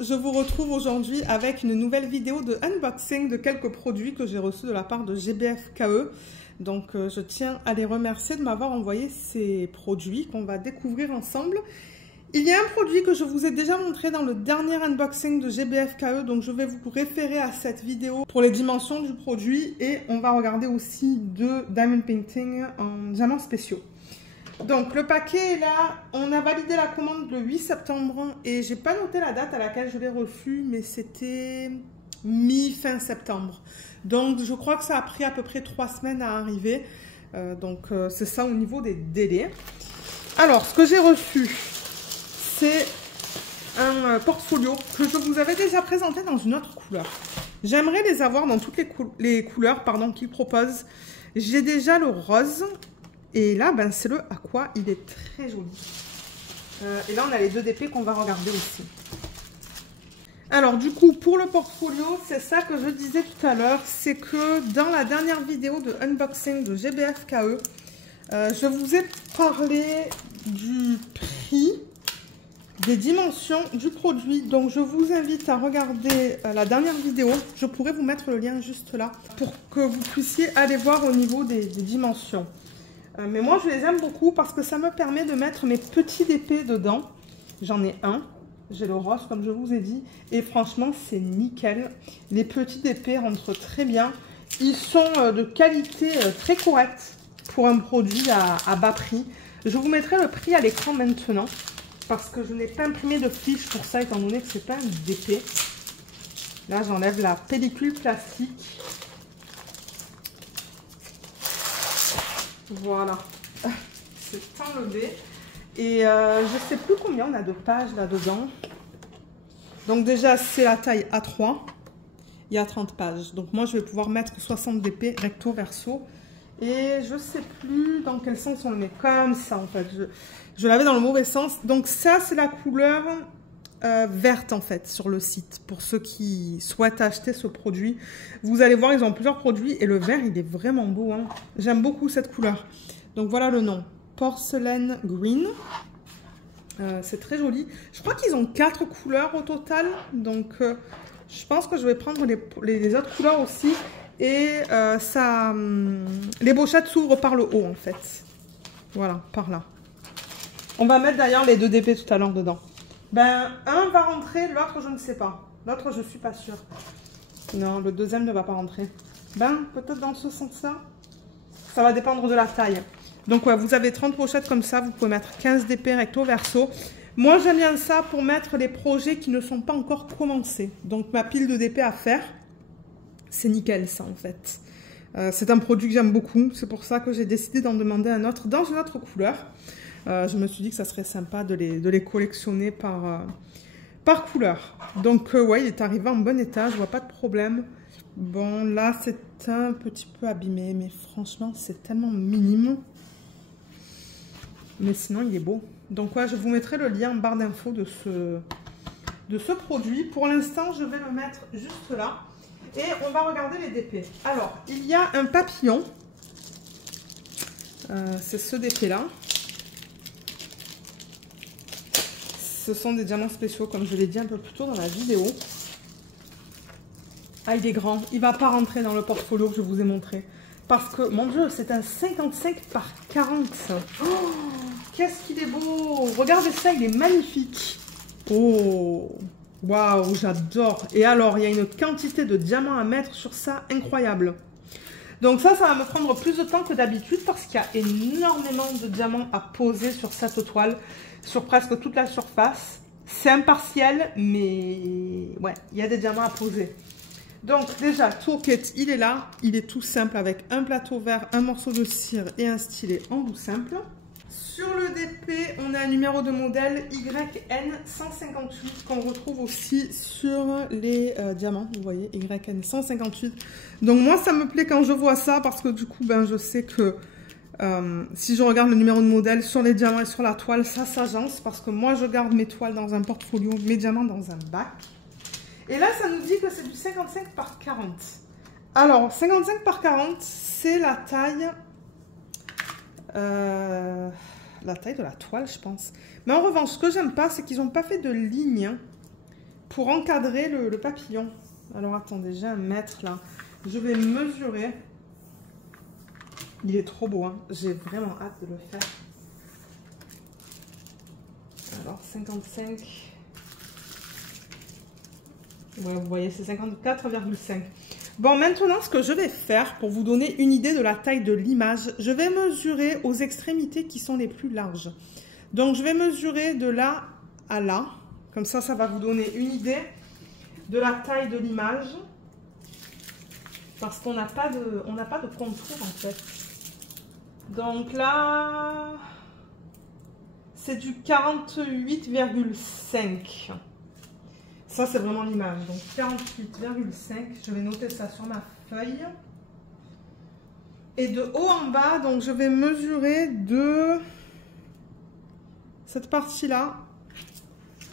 je vous retrouve aujourd'hui avec une nouvelle vidéo de unboxing de quelques produits que j'ai reçus de la part de GBF-KE. Donc je tiens à les remercier de m'avoir envoyé ces produits qu'on va découvrir ensemble. Il y a un produit que je vous ai déjà montré dans le dernier unboxing de GBF-KE, donc je vais vous référer à cette vidéo pour les dimensions du produit et on va regarder aussi deux diamond painting en diamants spéciaux. Donc le paquet est là, on a validé la commande le 8 septembre et j'ai pas noté la date à laquelle je l'ai reçu, mais c'était mi-fin septembre. Donc je crois que ça a pris à peu près 3 semaines à arriver, c'est ça au niveau des délais. Alors ce que j'ai reçu, c'est un portfolio que je vous avais déjà présenté dans une autre couleur. J'aimerais les avoir dans toutes les couleurs qu'ils proposent. J'ai déjà le rose. Et là, c'est le aqua. Il est très joli. Et là, on a les 2DP qu'on va regarder aussi. Alors, du coup, pour le portfolio, c'est ça que je disais tout à l'heure. C'est que dans la dernière vidéo de unboxing de GBF-KE, je vous ai parlé du prix, des dimensions du produit. Donc je vous invite à regarder la dernière vidéo. Je pourrais vous mettre le lien juste là pour que vous puissiez aller voir au niveau des dimensions. Mais moi je les aime beaucoup parce que ça me permet de mettre mes petits DP dedans. J'en ai un, j'ai le rose comme je vous ai dit et franchement c'est nickel. Les petits DP rentrent très bien. Ils sont de qualité très correcte pour un produit à bas prix. Je vous mettrai le prix à l'écran maintenant. Parce que je n'ai pas imprimé de fiche pour ça, étant donné que c'est pas un DP. Là, j'enlève la pellicule plastique. Voilà. C'est enlevé. Et je sais plus combien on a de pages là-dedans. Donc déjà, c'est la taille A3. Il y a 30 pages. Donc moi, je vais pouvoir mettre 60 DP recto verso. Et je sais plus dans quel sens on le met. Comme ça, en fait. Je l'avais dans le mauvais sens. Donc ça, c'est la couleur verte, en fait, sur le site. Pour ceux qui souhaitent acheter ce produit. Vous allez voir, ils ont plusieurs produits. Et le vert, il est vraiment beau. Hein. J'aime beaucoup cette couleur. Donc voilà le nom. Porcelain Green. C'est très joli. Je crois qu'ils ont 4 couleurs au total. Donc je pense que je vais prendre les autres couleurs aussi. Et les pochettes s'ouvrent par le haut, en fait. Voilà, par là. On va mettre d'ailleurs les 2 DP tout à l'heure dedans. Un va rentrer, l'autre je ne sais pas. L'autre je suis pas sûre. Non, le deuxième ne va pas rentrer. Peut-être dans ce sens-là. Ça va dépendre de la taille. Donc ouais, vous avez 30 pochettes comme ça. Vous pouvez mettre 15 DP recto verso. Moi j'aime bien ça pour mettre les projets qui ne sont pas encore commencés. Donc ma pile de DP à faire. C'est nickel ça en fait. C'est un produit que j'aime beaucoup. C'est pour ça que j'ai décidé d'en demander un autre dans une autre couleur. Je me suis dit que ça serait sympa de les collectionner par couleur. Donc ouais, il est arrivé en bon état. Je vois pas de problème. Bon là c'est un petit peu abîmé. Mais franchement c'est tellement minime. Mais sinon il est beau. Donc ouais, je vous mettrai le lien en barre d'infos de ce produit. Pour l'instant je vais le mettre juste là. Et on va regarder les DP. Alors, il y a un papillon. C'est ce DP-là. Ce sont des diamants spéciaux, comme je l'ai dit un peu plus tôt dans la vidéo. Ah, il est grand. Il ne va pas rentrer dans le portfolio que je vous ai montré. Parce que, mon Dieu, c'est un 55 par 40. Oh, qu'est-ce qu'il est beau! Regardez ça, il est magnifique. Oh! Waouh, j'adore. Et alors, il y a une quantité de diamants à mettre sur ça incroyable. Donc ça va me prendre plus de temps que d'habitude parce qu'il y a énormément de diamants à poser sur cette toile, sur presque toute la surface. C'est impartiel, mais ouais, il y a des diamants à poser. Donc déjà, toolkit, il est là. Il est tout simple avec un plateau vert, un morceau de cire et un stylet en bout simple. Sur le DP, on a un numéro de modèle YN158 qu'on retrouve aussi sur les diamants. Vous voyez, YN158. Donc moi, ça me plaît quand je vois ça parce que du coup, je sais que si je regarde le numéro de modèle sur les diamants et sur la toile, ça s'agence parce que moi, je garde mes toiles dans un portfolio, mes diamants dans un bac. Et là, ça nous dit que c'est du 55 par 40. Alors, 55 par 40, c'est la taille... de la toile, je pense. Mais en revanche, ce que j'aime pas, c'est qu'ils n'ont pas fait de ligne pour encadrer le papillon. Alors attendez, j'ai un mètre là. Je vais mesurer. Il est trop beau, hein. J'ai vraiment hâte de le faire. Alors 55. Ouais, vous voyez, c'est 54,5. Bon, maintenant, ce que je vais faire pour vous donner une idée de la taille de l'image, je vais mesurer aux extrémités qui sont les plus larges. Donc, je vais mesurer de là à là. Comme ça, ça va vous donner une idée de la taille de l'image. Parce qu'on n'a pas de contour, en fait. Donc là, c'est du 48,5. Ça, c'est vraiment l'image. Donc, 48,5. Je vais noter ça sur ma feuille. Et de haut en bas, donc je vais mesurer de cette partie-là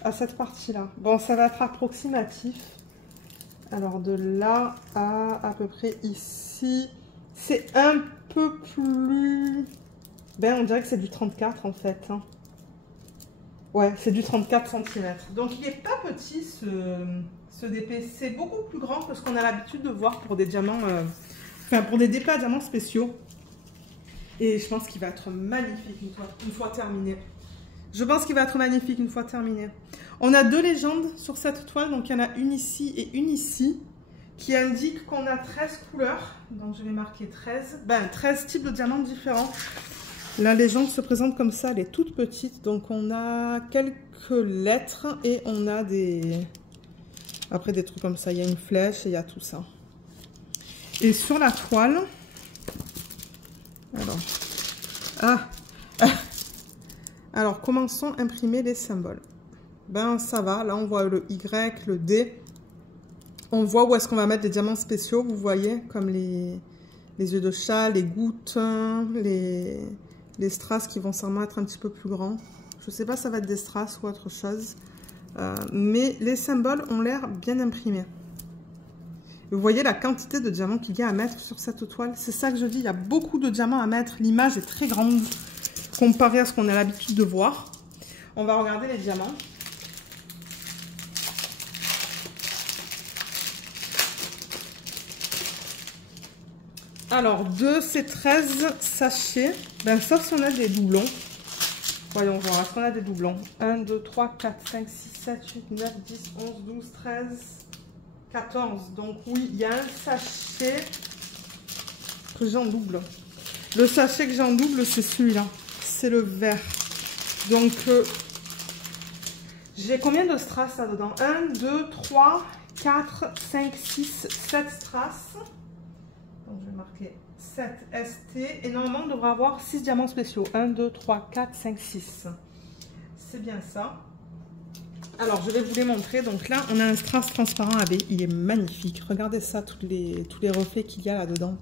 à cette partie-là. Bon, ça va être approximatif. Alors, de là à peu près ici, c'est un peu plus... Ben, on dirait que c'est du 34 en fait. Hein. Ouais, c'est du 34 cm. Donc, il n'est pas petit ce DP. C'est beaucoup plus grand que ce qu'on a l'habitude de voir pour des diamants, enfin pour des DP à diamants spéciaux. Et je pense qu'il va être magnifique une fois terminé. Je pense qu'il va être magnifique une fois terminé. On a deux légendes sur cette toile. Donc, il y en a une ici et une ici qui indiquent qu'on a 13 couleurs. Donc, je vais marquer 13. Ben, 13 types de diamants différents. La légende se présente comme ça, elle est toute petite, donc on a quelques lettres et on a après des trucs comme ça, il y a une flèche et il y a tout ça. Et sur la toile, alors commençons à imprimer les symboles. Ben ça va, là on voit le Y, le D. On voit où est-ce qu'on va mettre des diamants spéciaux, vous voyez, comme les yeux de chat, les gouttes, les strass qui vont sûrement être un petit peu plus grands. Je ne sais pas si ça va être des strass ou autre chose. Mais les symboles ont l'air bien imprimés. Vous voyez la quantité de diamants qu'il y a à mettre sur cette toile. C'est ça que je dis, il y a beaucoup de diamants à mettre. L'image est très grande comparée à ce qu'on a l'habitude de voir. On va regarder les diamants. Alors, de ces 13 sachets, ben, sauf si on a des doublons. Voyons voir, est-ce qu'on a des doublons? 1, 2, 3, 4, 5, 6, 7, 8, 9, 10, 11, 12, 13, 14. Donc oui, il y a un sachet que j'en double. Le sachet que j'en double, c'est celui-là. C'est le vert. Donc, j'ai combien de strass là-dedans? 1, 2, 3, 4, 5, 6, 7 strass. Donc, je vais marquer 7 ST. Et normalement, on devrait avoir 6 diamants spéciaux. 1, 2, 3, 4, 5, 6. C'est bien ça. Alors, je vais vous les montrer. Donc là, on a un strass transparent AB. Il est magnifique. Regardez ça, tous les reflets qu'il y a là-dedans.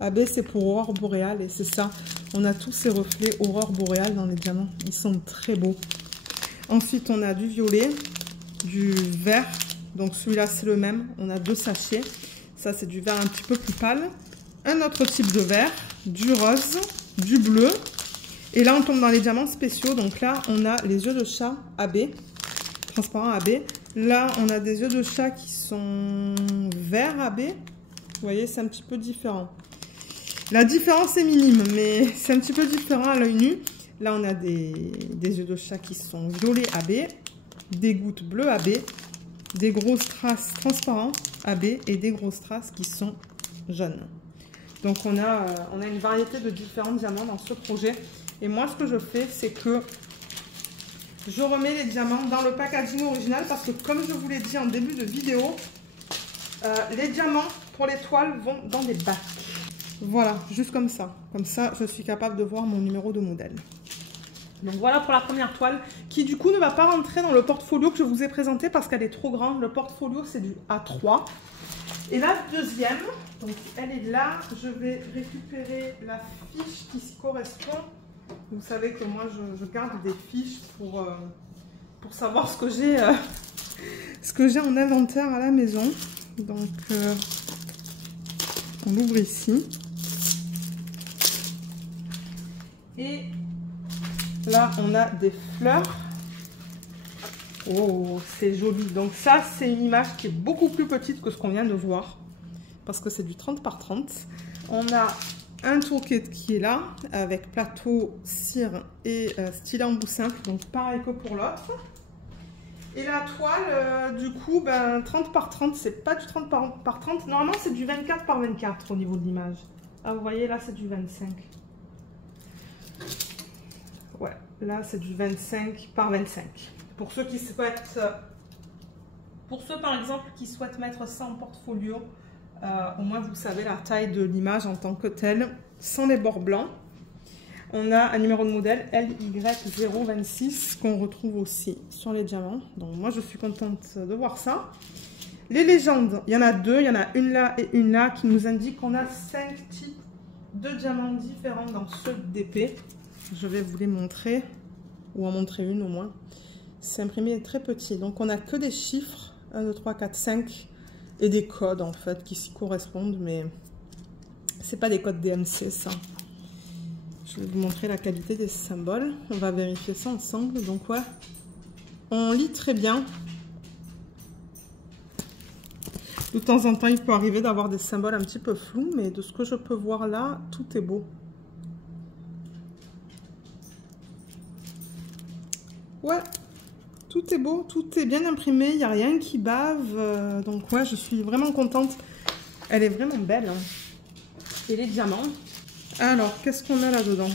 AB, c'est pour aurore boréale. Et c'est ça. On a tous ces reflets aurore boréale dans les diamants. Ils sont très beaux. Ensuite, on a du violet, du vert. Donc, celui-là, c'est le même. On a 2 sachets. Ça, c'est du vert un petit peu plus pâle. Un autre type de vert, du rose, du bleu. Et là, on tombe dans les diamants spéciaux. Donc là, on a les yeux de chat AB, transparent AB. Là, on a des yeux de chat qui sont verts AB. Vous voyez, c'est un petit peu différent. La différence est minime, mais c'est un petit peu différent à l'œil nu. Là, on a des yeux de chat qui sont violets AB, des gouttes bleues AB, des gros strass transparents AB et des gros strass qui sont jaunes. Donc on a une variété de différents diamants dans ce projet. Et moi ce que je fais, c'est que je remets les diamants dans le packaging original parce que comme je vous l'ai dit en début de vidéo, les diamants pour les toiles vont dans des bacs. Voilà, juste comme ça. Comme ça, je suis capable de voir mon numéro de modèle. Donc voilà pour la première toile qui du coup ne va pas rentrer dans le portfolio que je vous ai présenté parce qu'elle est trop grande. Le portfolio c'est du A3. Et la deuxième, donc elle est là. Je vais récupérer la fiche qui s'y correspond. Vous savez que moi je garde des fiches pour savoir ce que j'ai en inventaire à la maison. Donc on ouvre ici. Et là, on a des fleurs. Oh, c'est joli. Donc ça, c'est une image qui est beaucoup plus petite que ce qu'on vient de voir. Parce que c'est du 30 par 30. On a un toolkit qui est là, avec plateau, cire et stylet en bout simple. Donc pareil que pour l'autre. Et la toile, du coup, ben, 30 par 30, c'est pas du 30 par 30. Normalement, c'est du 24 par 24 au niveau de l'image. Ah, vous voyez, là, c'est du 25. Ouais, là, c'est du 25 par 25. Pour ceux qui souhaitent... Pour ceux, par exemple, qui souhaitent mettre ça en portfolio, au moins, vous savez la taille de l'image en tant que telle, sans les bords blancs. On a un numéro de modèle LY026 qu'on retrouve aussi sur les diamants. Donc moi, je suis contente de voir ça. Les légendes, il y en a deux. Il y en a une là et une là qui nous indiquent qu'on a 5 types de diamants différents dans ce DP. Je vais vous les montrer, ou en montrer une au moins. C'est imprimé très petit. Donc on n'a que des chiffres, 1, 2, 3, 4, 5, et des codes en fait qui s'y correspondent, mais c'est pas des codes DMC ça. Je vais vous montrer la qualité des symboles. On va vérifier ça ensemble. Donc ouais, on lit très bien. De temps en temps, il peut arriver d'avoir des symboles un petit peu flous, mais de ce que je peux voir là, tout est beau. Ouais, tout est beau, tout est bien imprimé, il n'y a rien qui bave. Donc ouais, je suis vraiment contente. Elle est vraiment belle. Hein. Et les diamants. Alors, qu'est-ce qu'on a là-dedans?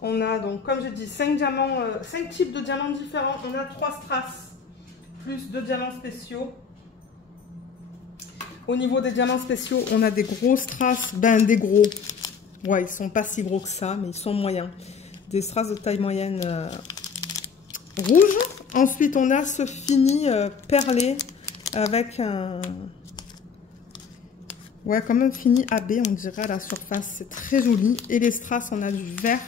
On a donc, comme j'ai dit, 5 diamants, 5 types de diamants différents. On a 3 strass, plus 2 diamants spéciaux. Au niveau des diamants spéciaux, on a des gros strass, ben des gros. Ouais, ils sont pas si gros que ça, mais ils sont moyens. Des strass de taille moyenne rouge. Ensuite, on a ce fini perlé avec un... Ouais, comme un fini AB, on dirait à la surface. C'est très joli. Et les strass, on a du vert,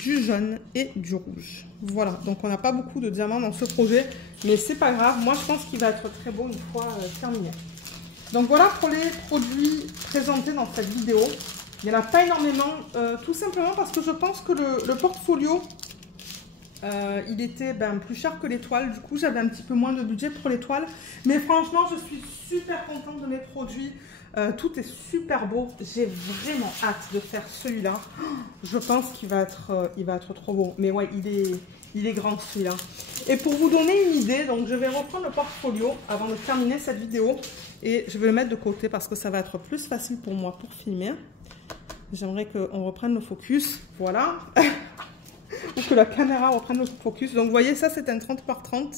du jaune et du rouge. Voilà, donc on n'a pas beaucoup de diamants dans ce projet, mais c'est pas grave. Moi, je pense qu'il va être très beau une fois terminé. Donc voilà pour les produits présentés dans cette vidéo. Il n'y en a pas énormément, tout simplement parce que je pense que le portfolio, il était plus cher que l'étoile. Du coup, j'avais un petit peu moins de budget pour l'étoile. Mais franchement, je suis super contente de mes produits. Tout est super beau. J'ai vraiment hâte de faire celui-là. Je pense qu'il va être trop beau. Mais ouais, il est grand celui-là. Et pour vous donner une idée, donc je vais reprendre le portfolio avant de terminer cette vidéo. Et je vais le mettre de côté parce que ça va être plus facile pour moi pour filmer. J'aimerais qu'on reprenne le focus. Voilà. Ou que la caméra reprenne le focus. Donc vous voyez, ça c'est un 30 par 30.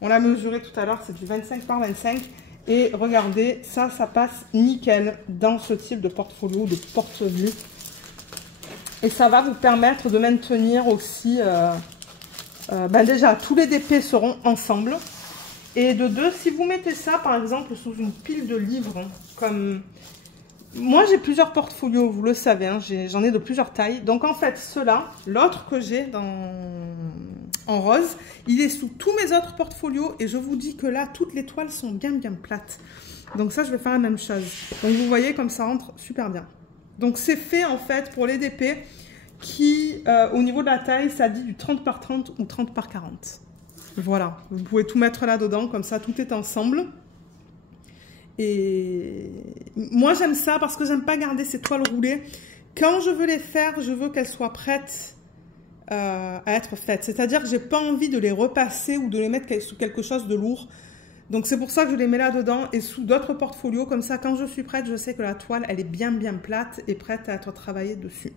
On l'a mesuré tout à l'heure, c'est du 25 par 25. Et regardez, ça passe nickel dans ce type de portfolio, de porte-vue. Et ça va vous permettre de maintenir aussi, déjà tous les DP seront ensemble. Et de deux, si vous mettez ça par exemple sous une pile de livres, comme... Moi j'ai plusieurs portfolios, vous le savez, hein, j'en ai de plusieurs tailles. Donc en fait, ceux-là, l'autre que j'ai en rose, il est sous tous mes autres portfolios. Et je vous dis que là, toutes les toiles sont bien plates. Donc ça, je vais faire la même chose. Donc vous voyez comme ça rentre super bien. Donc c'est fait en fait pour les DP qui, au niveau de la taille, ça dit du 30 par 30 ou 30 par 40. Voilà, vous pouvez tout mettre là-dedans, comme ça tout est ensemble. Et moi j'aime ça parce que j'aime pas garder ces toiles roulées. Quand je veux les faire, je veux qu'elles soient prêtes à être faites. C'est-à-dire que j'ai pas envie de les repasser ou de les mettre sous quelque chose de lourd. Donc c'est pour ça que je les mets là-dedans et sous d'autres portfolios. Comme ça, quand je suis prête, je sais que la toile, elle est bien plate et prête à être travaillée dessus.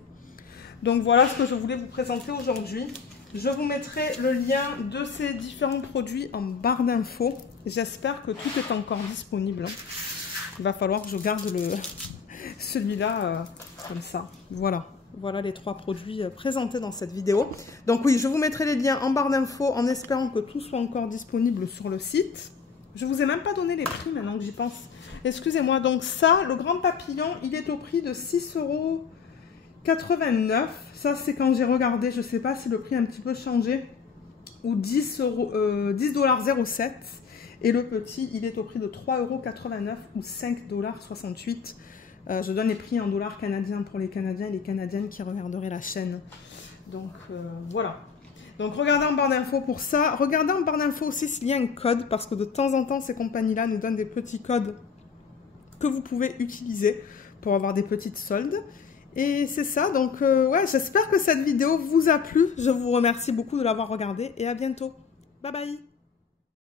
Donc voilà ce que je voulais vous présenter aujourd'hui. Je vous mettrai le lien de ces différents produits en barre d'infos. J'espère que tout est encore disponible. Il va falloir que je garde celui-là comme ça. Voilà. Voilà les 3 produits présentés dans cette vidéo. Donc oui, je vous mettrai les liens en barre d'infos en espérant que tout soit encore disponible sur le site. Je vous ai même pas donné les prix maintenant que j'y pense. Excusez-moi. Donc ça, le grand papillon, il est au prix de 6,89 €. Ça, c'est quand j'ai regardé. Je ne sais pas si le prix a un petit peu changé. Ou 10,07 $. Et le petit, il est au prix de 3,89 € ou 5,68 $. Je donne les prix en dollars canadiens pour les Canadiens et les Canadiennes qui regarderaient la chaîne. Donc, voilà. Donc regardez en barre d'infos pour ça. Regardez en barre d'infos aussi s'il y a un code, parce que de temps en temps, ces compagnies-là nous donnent des petits codes que vous pouvez utiliser pour avoir des petites soldes. Et c'est ça, donc ouais, j'espère que cette vidéo vous a plu. Je vous remercie beaucoup de l'avoir regardée et à bientôt. Bye bye!